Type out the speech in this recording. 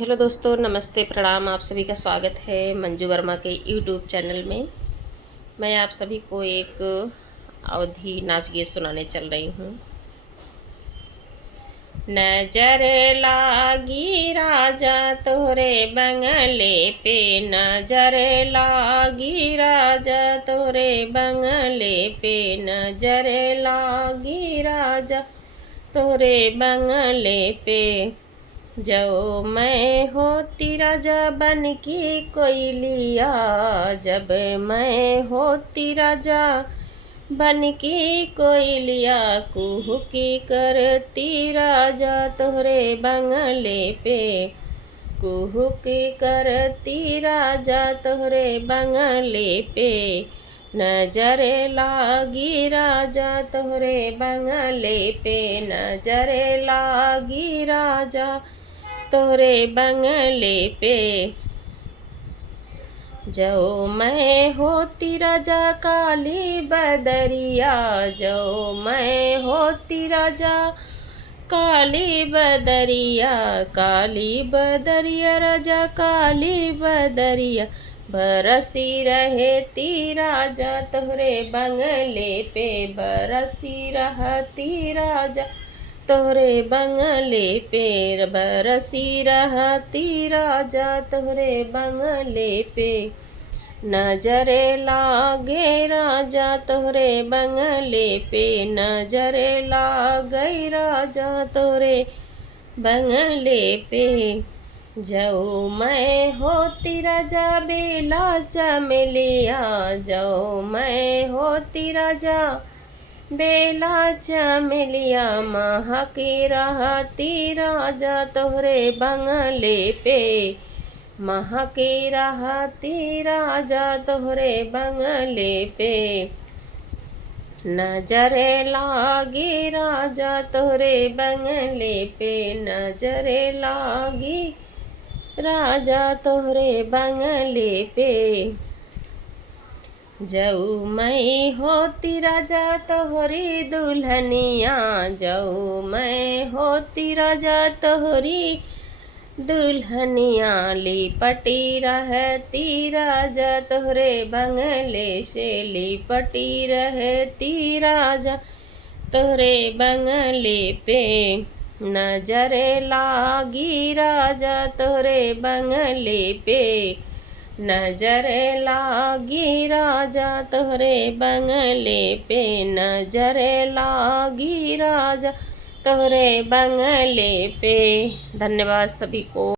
Hello दोस्तों, नमस्ते, प्रणाम। आप सभी का स्वागत है मंजू वर्मा के यूट्यूब चैनल में। मैं आप सभी को एक अवधी नाच गीत सुनाने चल रही हूँ। नजर लागी राजा तोरे बंगले पे, नजर लागी राजा तोरे बंगले पे, नजर लागी राजा तोरे बंगले पे। जो मैं होती राजा बन की कोयलिया, जब मैं होती राजा बन की कोयलिया, कुहुकी करती राजा तोहरे बंगले पे, कुहुकी करती राजा तोहरे बंगले पे। नजर लागी राजा तोहरे बंगले पे, नजर लागी राजा तोरे बंगले पे। जो मैं होती राजा काली बदरिया, जो मैं होती राजा काली बदरिया, काली बदरिया राजा काली बदरिया, बरसी रहती राजा तोहरे बंगले पे, बरसी रहती राजा तोहरे बंगले पे, बरसी रहती राजा तोहरे बंगले पे। नजरे लागे राजा तोहरे बंगले पे, नजरे लागे राजा तोहरे बंगले पे। जो मैं होती राजा बेला चमेलिया, जो मैं होती राजा बेला चमेलिया, महकी रहती राजा तोहरे बंगले पे, महकी रहती राजा तोहरे बंगले पे। नजरे लागी राजा तोहरे बंगले पे, नजरे लागी राजा तोहरे बंगले पे। जो मैं होती राजा तोहरी दुल्हनिया, जो मैं होती राजा तोहरी दुल्हनिया, लिपटी रहती राजा तोहरे बंगले से, लिपटी रहती राजा तोहरे बंगले पे। नजरे लागी राजा तोहरे बंगले पे, नजर लागी राजा तोहरे बंगले पे, नजर लागी राजा तोहरे बंगले पे। धन्यवाद सभी को।